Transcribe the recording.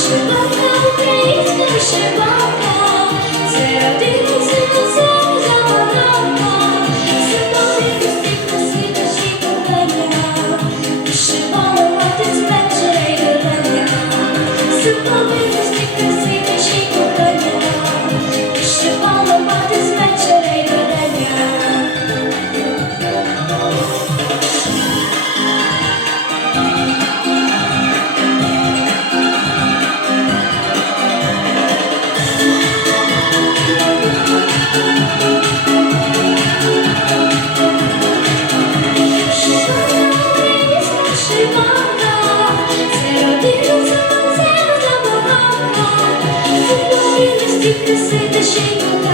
Вишиванка українська вишиванка світи ще й.